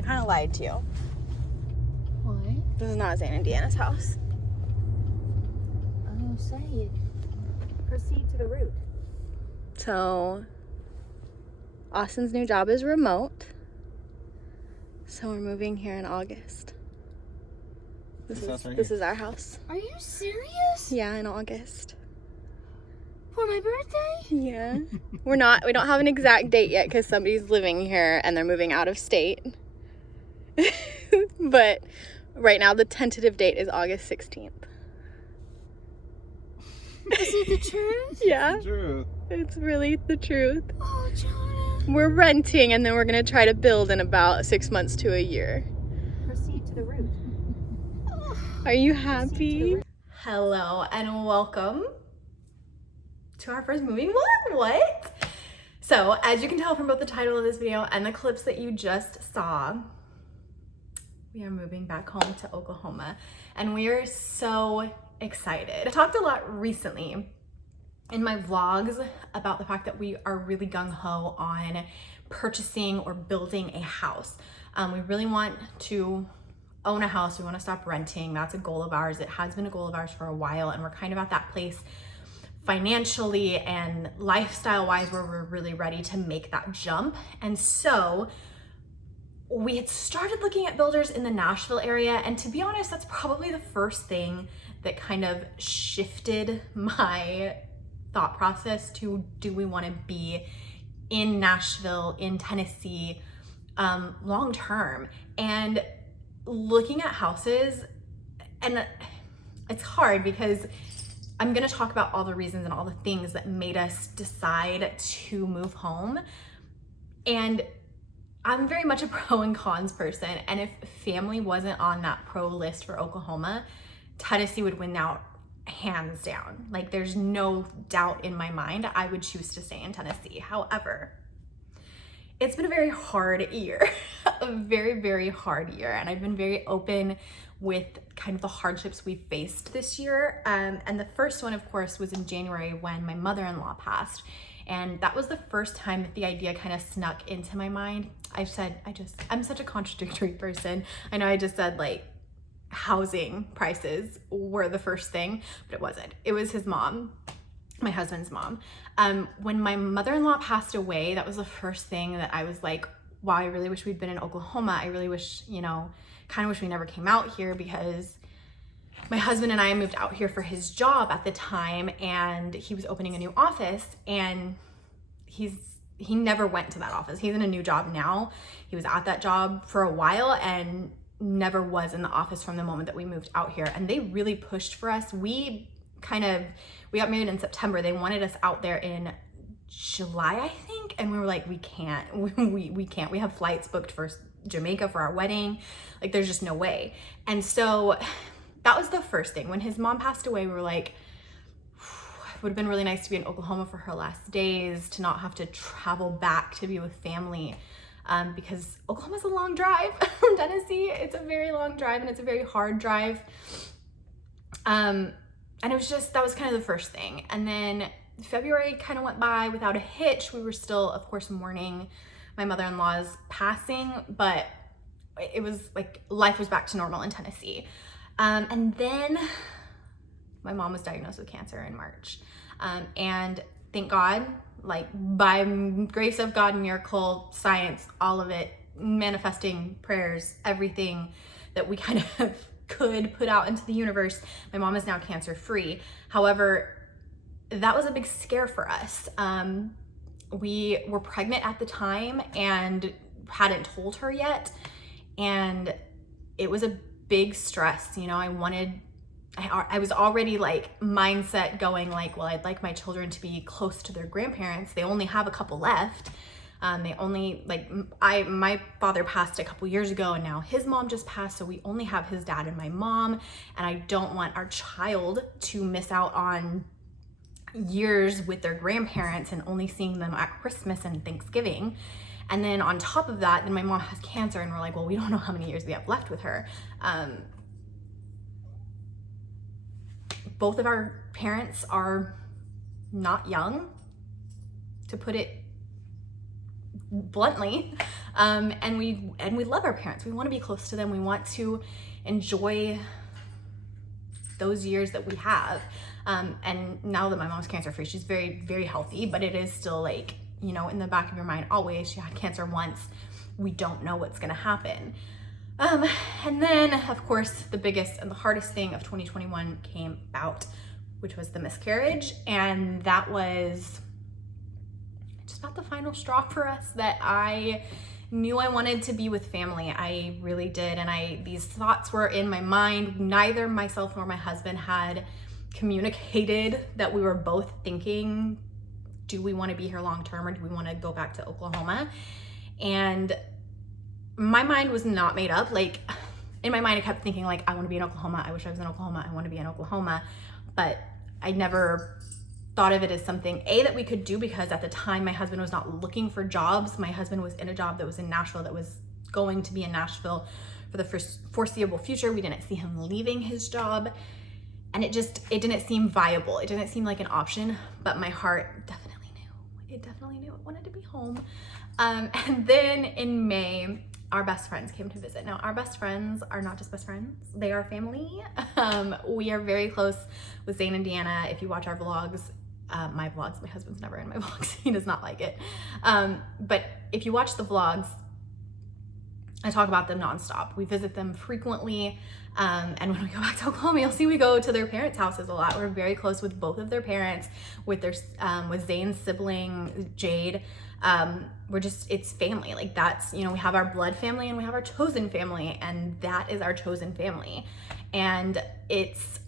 I kind of lied to you. Why? This is not Zane and Deanna's house. I don't say it. Proceed to the route. So, Austin's new job is remote. So we're moving here in August. This is our house. Are you serious? Yeah, in August. For my birthday? Yeah. We don't have an exact date yet because somebody's living here and they're moving out of state. But right now the tentative date is August 16th. Is it the truth? Yeah. True. It's really the truth. Oh, Jonah. We're renting and then we're gonna try to build in about 6 months to a year. Proceed to the route. Are you happy? Hello and welcome to our first moving vlog. What? So, as you can tell from both the title of this video and the clips that you just saw, we are moving back home to Oklahoma and we are so excited. I talked a lot recently in my vlogs about the fact that we are really gung-ho on purchasing or building a house. We really want to own a house. We want to stop renting. That's a goal of ours. It has been a goal of ours for a while, and we're kind of at that place financially and lifestyle wise where we're really ready to make that jump. And so we had started looking at builders in the Nashville area, and to be honest, that's probably the first thing that kind of shifted my thought process to, do we want to be in Nashville, in Tennessee, long term? And looking at houses, and it's hard because I'm gonna talk about all the reasons and all the things that made us decide to move home. And I'm very much a pro and cons person, and if family wasn't on that pro list for Oklahoma, Tennessee would win out hands down. Like, there's no doubt in my mind I would choose to stay in Tennessee. However, it's been a very hard year, a very, very hard year. And I've been very open with kind of the hardships we faced this year. And the first one, of course, was in January when my mother-in-law passed. And that was the first time that the idea kind of snuck into my mind. I'm such a contradictory person. I know I just said like housing prices were the first thing, but it wasn't. It was his mom, my husband's mom. When my mother-in-law passed away, that was the first thing that I was like, wow, I really wish we'd been in Oklahoma. I really wish, kind of wish we never came out here, because my husband and I moved out here for his job at the time, and he was opening a new office, and he never went to that office. He's in a new job now. He was at that job for a while and never was in the office from the moment that we moved out here. And they really pushed for us. We got married in September. They wanted us out there in July, I think. And we were like, we can't, we can't. We have flights booked for Jamaica for our wedding. Like, there's just no way. And so that was the first thing. When his mom passed away, we were like, it would have been really nice to be in Oklahoma for her last days, to not have to travel back to be with family. Because Oklahoma's a long drive from Tennessee. It's a very long drive, and it's a very hard drive. And it was just, that was kind of the first thing. And then February kind of went by without a hitch. We were still, of course, mourning my mother-in-law's passing, but it was like life was back to normal in Tennessee. And then my mom was diagnosed with cancer in March. And thank God, like by grace of God, miracle, science, all of it, manifesting, prayers, everything that we kind of could put out into the universe, my mom is now cancer free. However, that was a big scare for us. We were pregnant at the time and hadn't told her yet. And it was a big stress. I was already like mindset going like, well, I'd like my children to be close to their grandparents. They only have a couple left. My father passed a couple years ago, and now his mom just passed. So we only have his dad and my mom. And I don't want our child to miss out on years with their grandparents and only seeing them at Christmas and Thanksgiving. And then on top of that, then my mom has cancer, and we're like, well, we don't know how many years we have left with her. Both of our parents are not young, to put it bluntly. And we love our parents. We want to be close to them. We want to enjoy those years that we have. And now that my mom's cancer free, she's very, very healthy, but it is still like, you know, in the back of your mind, always, she had cancer once. We don't know what's gonna happen. And then of course, the biggest and the hardest thing of 2021 came about, which was the miscarriage. And that was just about the final straw for us, that I knew I wanted to be with family. I really did. And these thoughts were in my mind. Neither myself nor my husband had communicated that we were both thinking, do we want to be here long term, or do we want to go back to Oklahoma? And my mind was not made up. Like, in my mind, I kept thinking, like, I want to be in Oklahoma. I wish I was in Oklahoma. I want to be in Oklahoma. But I never thought of it as something, A, that we could do, because at the time my husband was not looking for jobs. My husband was in a job that was in Nashville, that was going to be in Nashville for the foreseeable future. We didn't see him leaving his job. And it didn't seem viable. It didn't seem like an option, but my heart definitely knew. It definitely knew it wanted to be home. And then in May, our best friends came to visit. Now, our best friends are not just best friends, they are family. We are very close with Zane and Deanna. If you watch our vlogs, my husband's never in my vlogs, he does not like it. But if you watch the vlogs, I talk about them nonstop. We visit them frequently. And when we go back to Oklahoma, you'll see we go to their parents' houses a lot. We're very close with both of their parents, with Zane's sibling, Jade. It's family. Like, that's, you know, we have our blood family and we have our chosen family, and that is our chosen family. And it's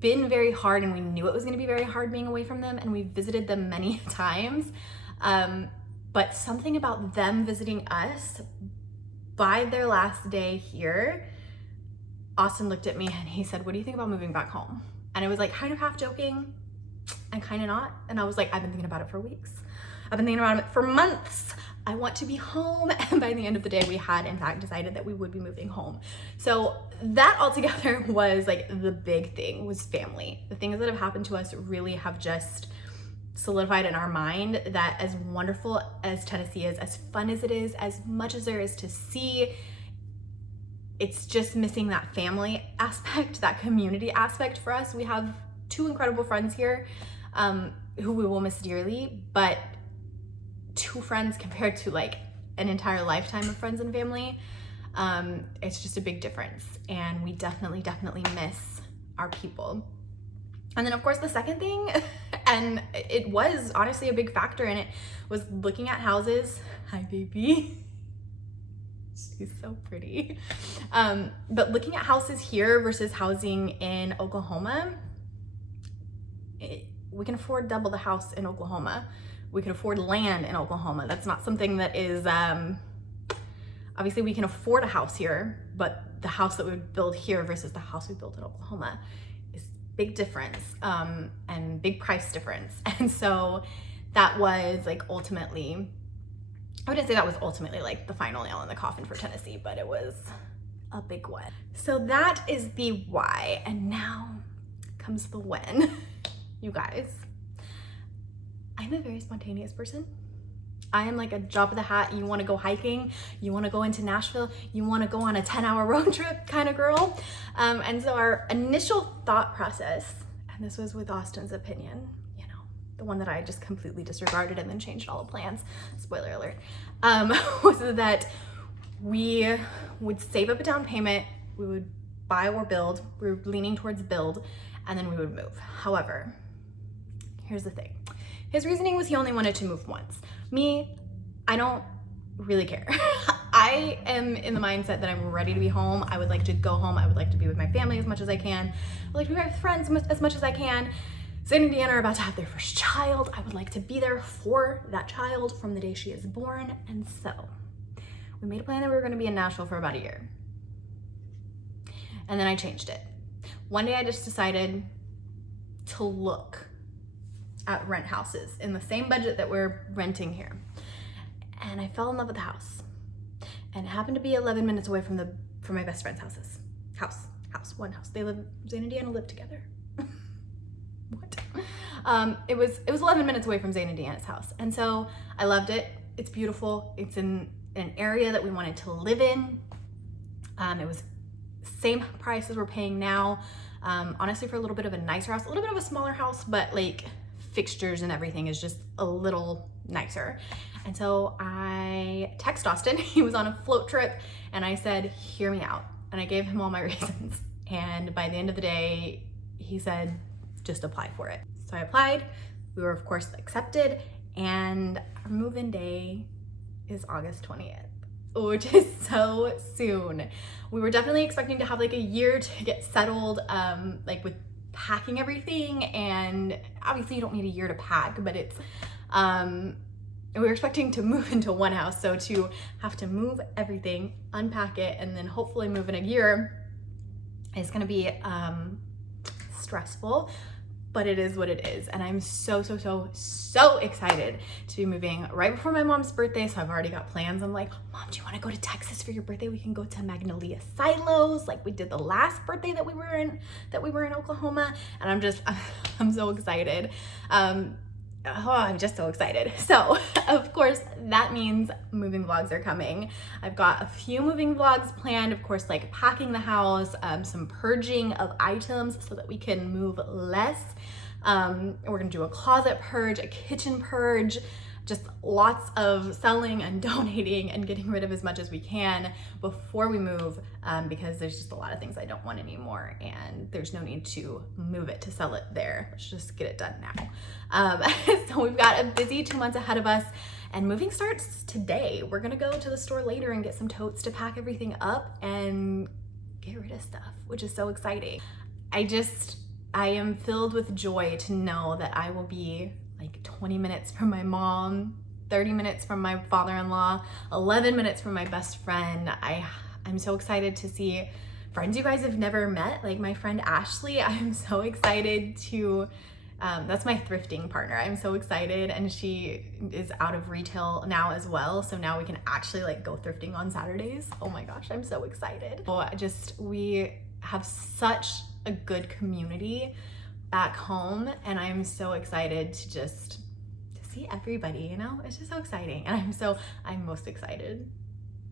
been very hard, and we knew it was going to be very hard being away from them, and we visited them many times. But something about them visiting us, by their last day here, Austin looked at me and he said, what do you think about moving back home? And I was like, kind of half joking and kind of not. And I was like, I've been thinking about it for weeks. I've been thinking about it for months. I want to be home. And by the end of the day, we had in fact decided that we would be moving home. So that altogether was like the big thing, was family. The things that have happened to us really have just solidified in our mind that as wonderful as Tennessee is, as fun as it is, as much as there is to see, it's just missing that family aspect, that community aspect for us. We have two incredible friends here who we will miss dearly, but two friends compared to like an entire lifetime of friends and family, it's just a big difference. And we definitely miss our people. And then of course the second thing, and it was honestly a big factor in it, was looking at houses. Hi, baby. She's so pretty. But looking at houses here versus housing in Oklahoma, we can afford double the house in Oklahoma. We can afford land in Oklahoma. That's not something that is, obviously we can afford a house here, but the house that we would build here versus the house we built in Oklahoma is big difference, and big price difference. And so that was like ultimately, I wouldn't say that was ultimately like the final nail in the coffin for Tennessee, but it was a big one. So that is the why, and now comes the when. You guys, I'm a very spontaneous person. I am like a drop of the hat. You want to go hiking, you want to go into Nashville, you want to go on a 10-hour road trip kind of girl. And so our initial thought process, and this was with Austin's opinion, you know, the one that I just completely disregarded and then changed all the plans, spoiler alert, was that we would save up a down payment, we would buy or build, we were leaning towards build, and then we would move. However, here's the thing. His reasoning was he only wanted to move once. Me, I don't really care. I am in the mindset that I'm ready to be home. I would like to go home. I would like to be with my family as much as I can. I would like to be with my friends as much as I can. Zane and Deanna are about to have their first child. I would like to be there for that child from the day she is born. And so we made a plan that we were going to be in Nashville for about a year. And then I changed it. One day I just decided to look at rent houses in the same budget that we're renting here. And I fell in love with the house. And it happened to be 11 minutes away from my best friend's houses. One house. Zane and Deanna live together. What? It was 11 minutes away from Zane and Deanna's house. And so I loved it. It's beautiful. It's in an area that we wanted to live in. It was same price as we're paying now. Honestly, for a little bit of a nicer house, a little bit of a smaller house, but like fixtures and everything is just a little nicer. And so I text Austin, he was on a float trip, and I said, hear me out. And I gave him all my reasons. And by the end of the day, he said, just apply for it. So I applied, we were of course accepted, and our move-in day is August 20th, which is so soon. We were definitely expecting to have like a year to get settled, like with packing everything, and obviously you don't need a year to pack, but it's, we were expecting to move into one house, so to have to move everything, unpack it, and then hopefully move in a year is gonna be stressful, but it is what it is. And I'm so excited to be moving right before my mom's birthday. So I've already got plans. I'm like, Mom, do you wanna go to Texas for your birthday? We can go to Magnolia Silos like we did the last birthday that we were in Oklahoma. And I'm so excited. I'm just so excited. So of course that means moving vlogs are coming. I've got a few moving vlogs planned, of course, like packing the house, some purging of items so that we can move less. We're gonna do a closet purge, a kitchen purge, just lots of selling and donating and getting rid of as much as we can before we move, because there's just a lot of things I don't want anymore, and there's no need to move it to sell it there. Let's just get it done now. So we've got a busy 2 months ahead of us, and moving starts today. We're gonna go to the store later and get some totes to pack everything up and get rid of stuff, which is so exciting. I am filled with joy to know that I will be like 20 minutes from my mom, 30 minutes from my father-in-law, 11 minutes from my best friend. I'm so excited to see friends you guys have never met, like my friend Ashley. I'm so excited to, that's my thrifting partner. I'm so excited, and she is out of retail now as well. So now we can actually like go thrifting on Saturdays. Oh my gosh, I'm so excited. We have such a good community back home, and I'm so excited to see everybody, you know? It's just so exciting. And I'm most excited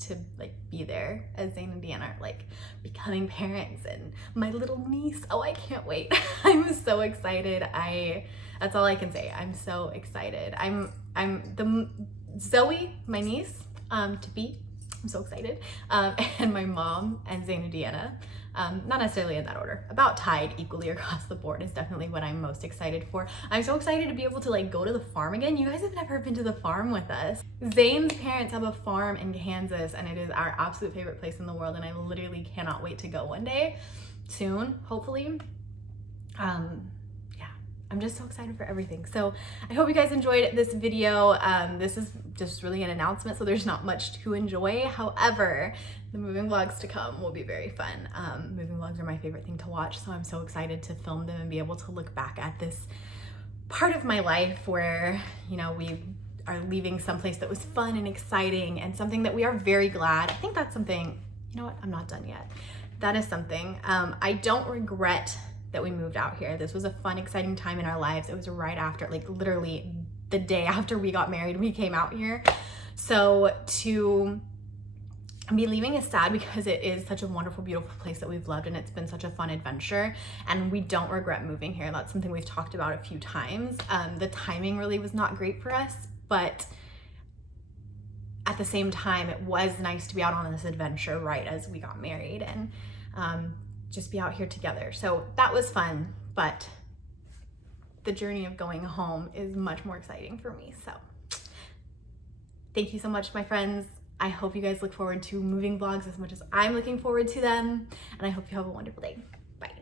to like be there as Zane and Deanna are like becoming parents, and my little niece, oh, I can't wait. I'm so excited. That's all I can say. I'm so excited. Zoe, my niece, to be, I'm so excited. And my mom and Zane and Deanna, not necessarily in that order, about tied equally across the board is definitely what I'm most excited for. I'm so excited to be able to like go to the farm again. You guys have never been to the farm with us. Zane's parents have a farm in Kansas, and it is our absolute favorite place in the world, and I literally cannot wait to go one day soon, hopefully. I'm just so excited for everything. So I hope you guys enjoyed this video. This is just really an announcement, so there's not much to enjoy. However, the moving vlogs to come will be very fun. Moving vlogs are my favorite thing to watch, so I'm so excited to film them and be able to look back at this part of my life where, you know, we are leaving someplace that was fun and exciting, and something that we are very glad. I think that's something, you know what, I'm not done yet. That is something. I don't regret that we moved out here. This was a fun, exciting time in our lives. It was right after, like literally the day after we got married, we came out here. So to be leaving is sad, because it is such a wonderful, beautiful place that we've loved, and it's been such a fun adventure, and we don't regret moving here. That's something we've talked about a few times. The timing really was not great for us, but at the same time, it was nice to be out on this adventure right as we got married, and just be out here together. So that was fun, but the journey of going home is much more exciting for me. So thank you so much, my friends. I hope you guys look forward to moving vlogs as much as I'm looking forward to them, and I hope you have a wonderful day.